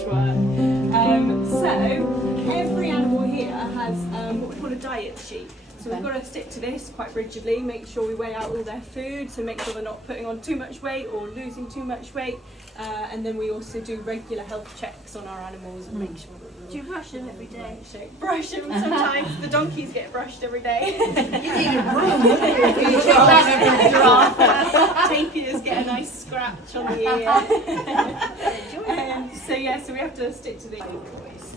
much work. So every animal here has what we call a diet sheet. So we've got to stick to this quite rigidly, make sure we weigh out all their food, so make sure they're not putting on too much weight or losing too much weight. And then we also do regular health checks on our animals and make sure that do you brush them every day? Brush them sometimes. The donkeys get brushed every day. You need a broom, wouldn't you? Tapirs get a nice scratch on the ear. So we have to stick to the boys.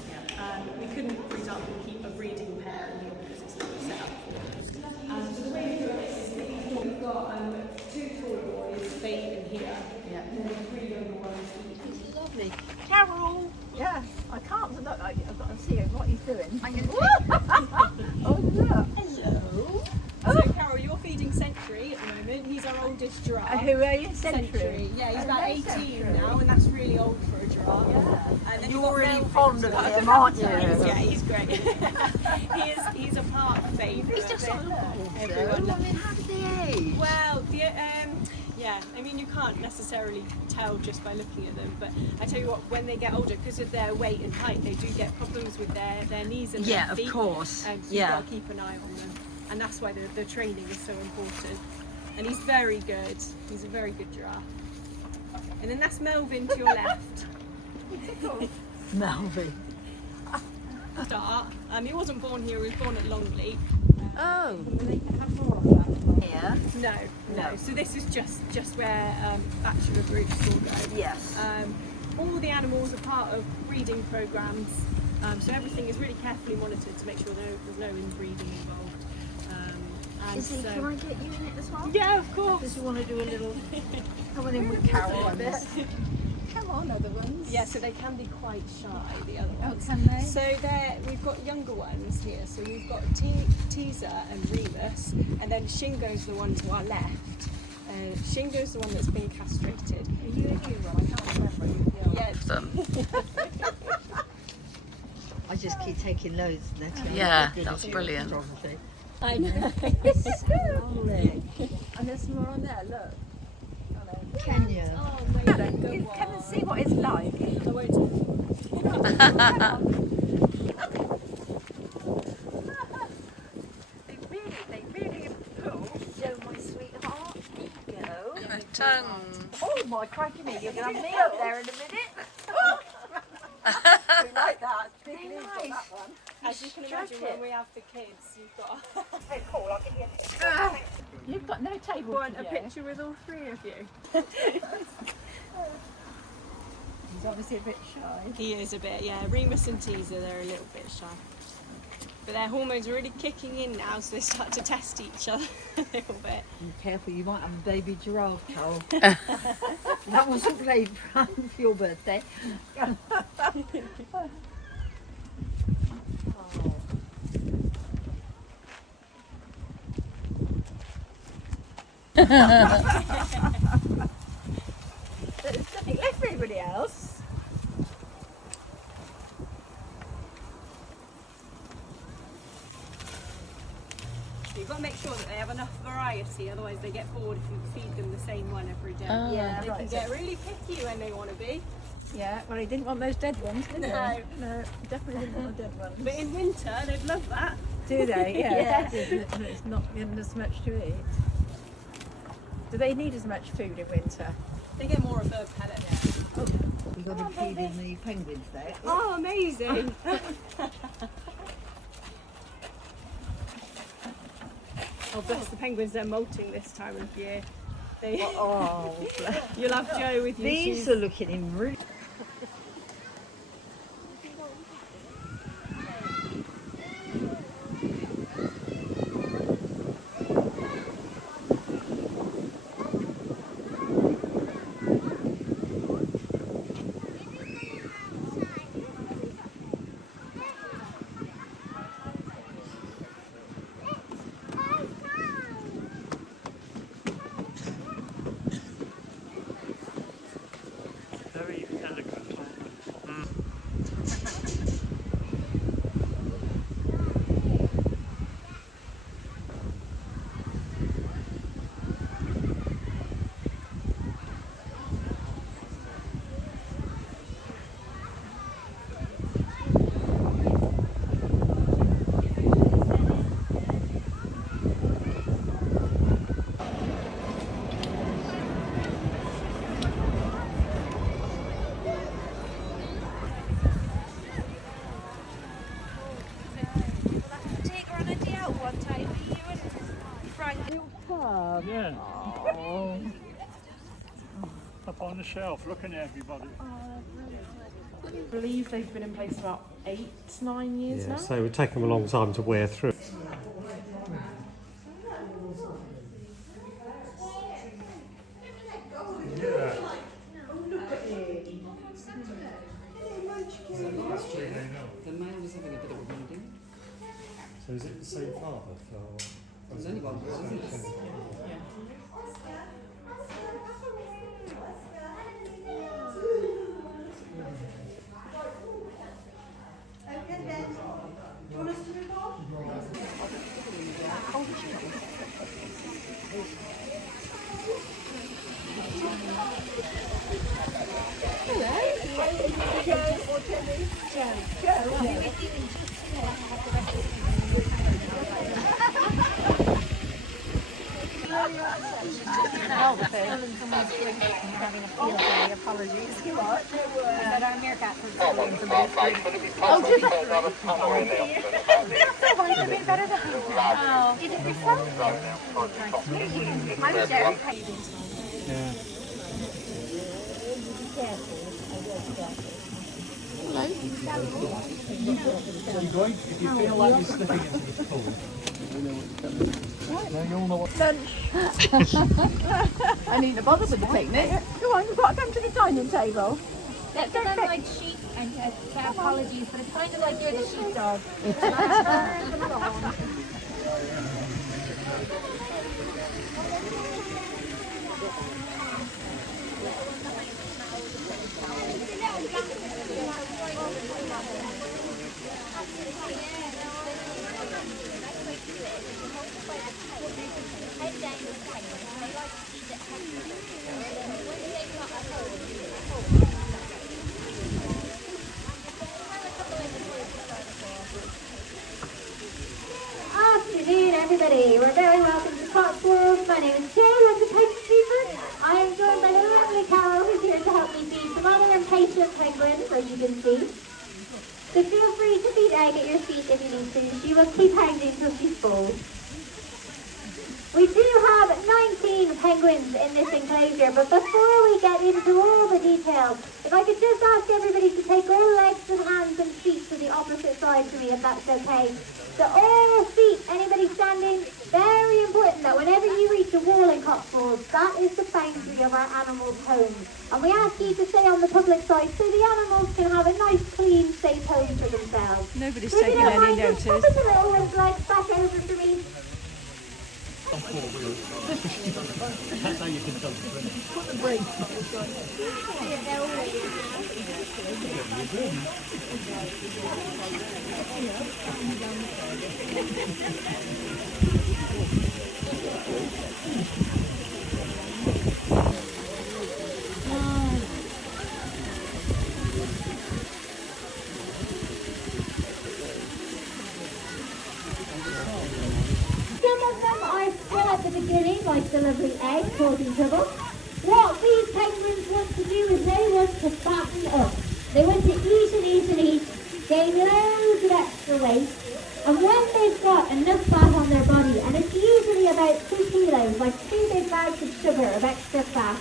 We couldn't, for example, keep a breeding pair in the because it's not set up for us. So the way we do it is we've got 2 tall boys, they eat in here, and then 3 younger ones. This is lovely. Carol! Yeah, I can't look. I've got to see what he's doing. I'm going to Oh, look. Hello. So Carol, you're feeding Century at the moment. He's our oldest giraffe. Who are you? Century. Yeah, he's about 18 Century. now, and that's really old for a giraffe. Yeah. And then You're really Melvin fond as of well. him, aren't you? Yeah, he's great. He's a park favourite. He's just Everyone I mean, how did they age? Well, yeah, I mean, you can't necessarily tell just by looking at them, but I tell you what, when they get older, because of their weight and height, they do get problems with their knees and their feet. of course. So you've got to keep an eye on them, and that's why the training is so important. And he's very good. He's a very good giraffe. And then that's Melvin to your left. Melvin. Start. He wasn't born here. He was born at Longleat. Oh. Here? No. So this is just where bachelor groups will go. Yes. All the animals are part of breeding programs, so everything is really carefully monitored to make sure there's no inbreeding involved. Can I get you in it as well? Yeah, of course. Does you want to do a little coming in with Carol on this? Come on, other ones. Yeah, so they can be quite shy, the other ones. Can they? So we've got younger ones here. So we've got Teaser and Remus, and then Shingo's the one to our left. Shingo's the one that's been castrated. Are you a new one? I can't remember. Yeah. I just keep taking loads. Yeah, that's brilliant. I know. It's lovely. And there's more on there, look. Kenya. Oh, amazing. Go Come and on. see what it's like. I won't. They really pull. Joe, my sweetheart. There you go. Tongue. Oh my crikey me, you're going to have me up there in a minute. We like that. Big Lou's got that one. As you can imagine, when we have the kids, you've got Hey Paul, I'll give you a tip. You've got no table. want a picture with all 3 of you. He's obviously a bit shy. He is a bit, yeah. Remus and Teaser, they're a little bit shy. But their hormones are really kicking in now, so they start to test each other a little bit. Be careful, you might have a baby giraffe, Carol. That wasn't played for your birthday. There's nothing left for anybody else. You've got to make sure that they have enough variety, otherwise they get bored if you feed them the same one every day. Oh. Yeah, They can get really picky when they want to be. Yeah, well, he didn't want those dead ones, did he? No. No, he definitely didn't want the dead ones. But in winter, they'd love that. Do they? Yeah. Yeah. It's not giving us much to eat. Do they need as much food in winter? They get more of bird pellets. We've got to feed in the penguins there. Oh, amazing. Oh, bless the penguins, they're molting this time of year. Oh, You'll have Joe with you. these are looking in really. Very Yeah. Up on the shelf, looking at everybody. I believe they've been in place about 8-9 years now. So it would take them a long time to wear through. The male was having a bit of a breeding. So is it the same father for? There's only one, isn't it? If you feel like you're slipping into this pool, now you all know what. I need to bother with the picnic. Come on, we've got to come to the dining table. That's like sheep and apologies, but it's kind of like you're the sheepdog. Afternoon, everybody. We're very welcome to Cotswold. My name is Jay. I'm the penguin. I am joined by the lovely Carol, who's here to help me feed some other impatient penguins, as you can see. So feel free to feed Egg at your feet if you need to. She will keep hanging until she's full. We do have 19 penguins in this enclosure, but before we get into all the details, if I could just ask everybody to take all legs and hands and feet to the opposite side for me, if that's okay. So all feet, anybody standing, very important that whenever you reach a wall in Cotswold, that is the boundary of our animals' home. And we ask you to stay on the public side so the animals can have a nice, clean, safe home for themselves. Nobody's So if taking you don't any mind, just notice. pop the little one's legs back over for me. That's how you can tell the difference. Some of them are still at the beginning, like the lovely Egg, causing trouble. What these penguins want to do is they want to fatten up. They want to eat and eat and eat, gain loads of extra weight, and when they've got enough fat on their body, and it's usually about 2 kilos, like 2 big bags of sugar of extra fat,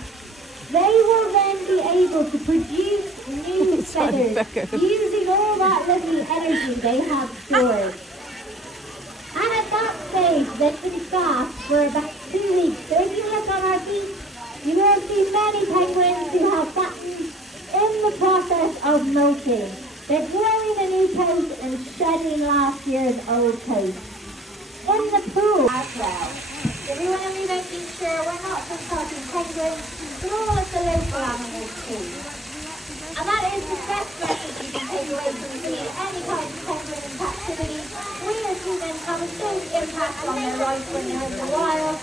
they will then be able to produce new feathers using all that lovely energy they have stored. And at that stage, they've been fast for about 2 weeks. So if you look on our feet, you will see many penguins who have fattened in the process of molting. They're growing a new coat and shedding last year's old coat. In the pool as well. So we want to be making sure we're not just talking penguins, but all of the local animals too. And that is the best message you can take away from seeing any kind of penguin in captivity. We as humans have a big impact on their life when they're in the wild.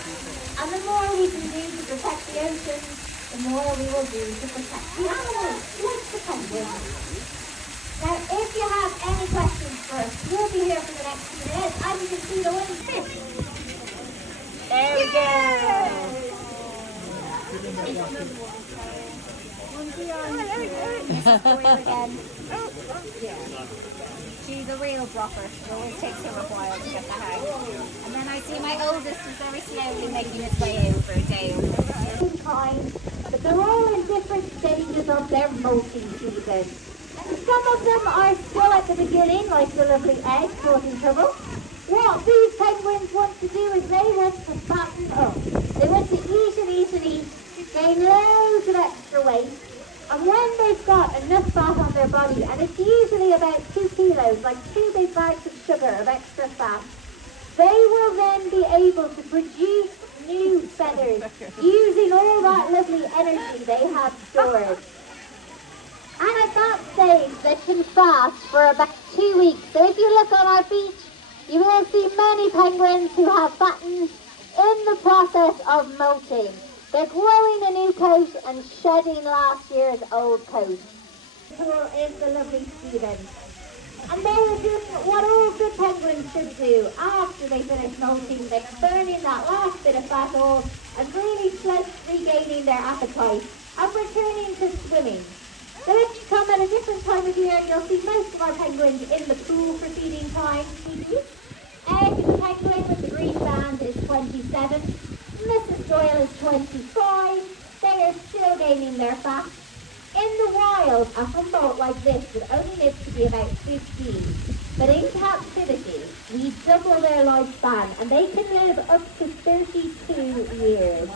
And the more we can do to protect the oceans, the more we will do to protect the animals, like the penguins. Now, if you have any questions for us, we'll be here for the next few minutes. As you can see, the wind's fish. There we go. Oh, there we go. Again. She's a real dropper. It always takes her a while to get the hang. And then I see my oldest is very slowly making its way over Dale. Kind, but they're all in different stages of their molting season. Some of them are still at the beginning, like the lovely egg causing trouble. What these penguins want to do is they want to fatten up. They want to eat and eat and eat, gain loads of extra weight. And when they've got enough fat on their body, and it's usually about 2 kilos, like 2 big bags of sugar of extra fat, they will then be able to produce new feathers using all that lovely energy they have stored. And at that stage, they can fast for about 2 weeks. So if you look on our beach, you will see many penguins who have fattened in the process of molting. They're growing a new coat and shedding last year's old coat. Pool is the lovely Stephen. And they are doing what all good penguins should do after they finish molting. They're burning that last bit of fat off and really regaining their appetite and returning to swimming. So if you come at a different time of year, you'll see most of our penguins in the pool for feeding time. Egg the penguin with the green band is 27. Mrs. Doyle is 25. They are still gaining their fat. In the wild, a humboldt like this would only live to be about 15. But in captivity, we double their lifespan and they can live up to 32 years.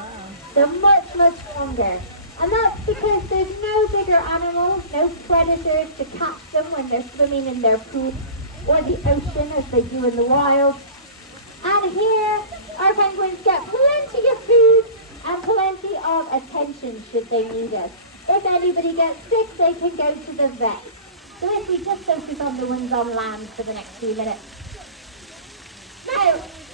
They're much, much longer. And that's because there's no bigger animals, no predators to catch them when they're swimming in their pool or the ocean as they do in the wild. And here, our penguins get plenty of food and plenty of attention should they need it. If anybody gets sick, they can go to the vet. So if we just focus on the ones on land for the next few minutes. Now,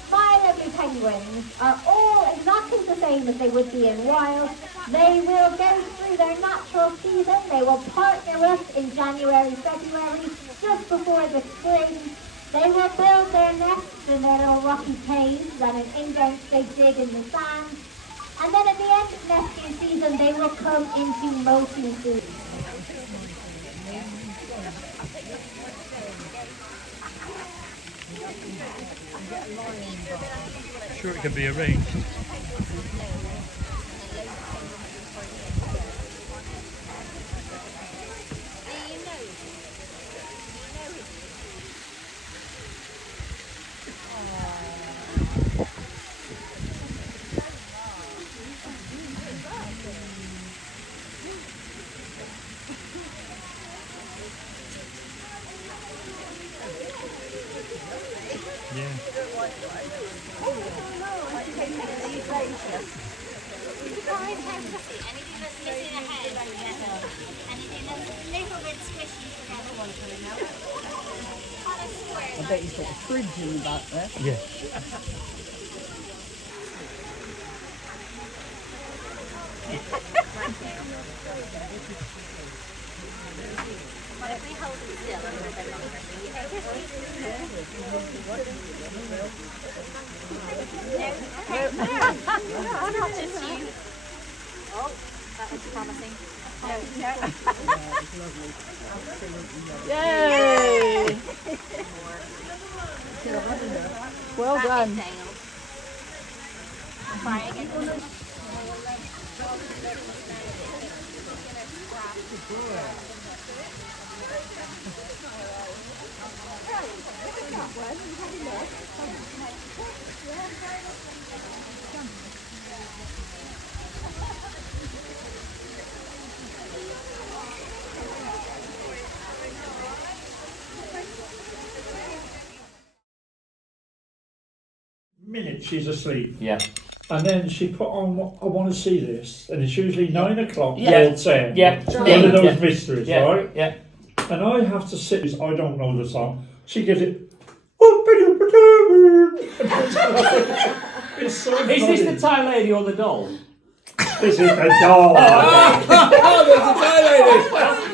my lovely penguins are all exactly the same as they would be in wild. They will go through their natural season. They will partner up in January, February, just before the spring. They will build their nests in their little rocky caves and in indents they dig in the sand. And then at the end of nesting season, they will come into molting season. Sure, it can be arranged. I bet you've got a fridge in the back there. Yeah. Oh, that looks promising. Yay! Well done. Try again. Minute she's asleep. Yeah. And then she put on I want to see this, and it's usually 9 o'clock, Yeah. all 10. Yeah. One of those Yeah. mysteries, Yeah. right? Yeah. And I have to sit, I don't know the song. She gives it. It's so Is this funny. the Thai lady or the doll? This is the doll. Oh, there's the Thai lady.